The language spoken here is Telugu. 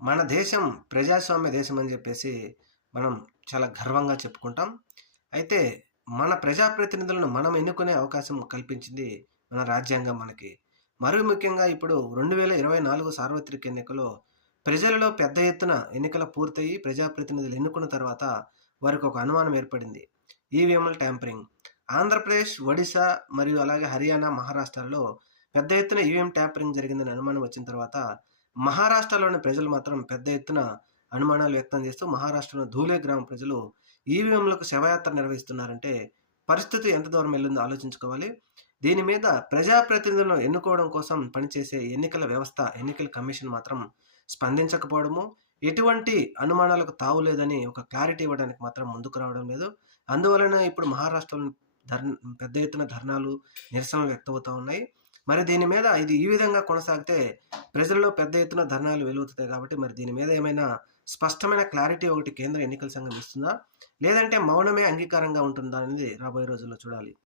మన దేశం ప్రజాస్వామ్య దేశం అని చెప్పేసి మనం చాలా గర్వంగా చెప్పుకుంటాం. అయితే మన ప్రజాప్రతినిధులను మనం ఎన్నుకునే అవకాశం కల్పించింది మన రాజ్యాంగం మనకి. మరీ ముఖ్యంగా ఇప్పుడు 2024 సార్వత్రిక ఎన్నికలో ప్రజలలో పెద్ద ఎత్తున ఎన్నికలు పూర్తయి ప్రజాప్రతినిధులు ఎన్నుకున్న తర్వాత వారికి ఒక అనుమానం ఏర్పడింది. ఈవీఎంల ట్యాంపరింగ్. ఆంధ్రప్రదేశ్, ఒడిశా మరియు అలాగే హర్యానా, మహారాష్ట్రలో పెద్ద ఎత్తున ఈవీఎం ట్యాంపరింగ్ జరిగిందని అనుమానం వచ్చిన తర్వాత మహారాష్ట్రలోని ప్రజలు మాత్రం పెద్ద ఎత్తున అనుమానాలు వ్యక్తం చేస్తూ మహారాష్ట్రలోని ధూలే గ్రామ ప్రజలు ఈవీఎంలకు శవయాత్ర నిర్వహిస్తున్నారంటే పరిస్థితి ఎంత దూరం వెళ్ళిందో ఆలోచించుకోవాలి. దీని మీద ప్రజాప్రతినిధులను ఎన్నుకోవడం కోసం పనిచేసే ఎన్నికల వ్యవస్థ, ఎన్నికల కమిషన్ మాత్రం స్పందించకపోవడము, ఎటువంటి అనుమానాలకు తావు లేదని ఒక క్లారిటీ ఇవ్వడానికి మాత్రం ముందుకు రావడం లేదు. అందువలన ఇప్పుడు మహారాష్ట్రలో పెద్ద ఎత్తున ధర్నాలు, నిరసనలు వ్యక్తమవుతా ఉన్నాయి. మరి దీని మీద ఇది ఈ విధంగా కొనసాగితే ప్రజల్లో పెద్ద ఎత్తున ధర్నాలు వెలువెత్తుతాయి కాబట్టి మరి దీని మీద ఏమైనా స్పష్టమైన క్లారిటీ ఒకటి కేంద్ర ఎన్నికల సంఘం ఇస్తుందా? లేదంటే మౌనమే అంగీకారంగా ఉంటుందా అనేది రాబోయే రోజుల్లో చూడాలి.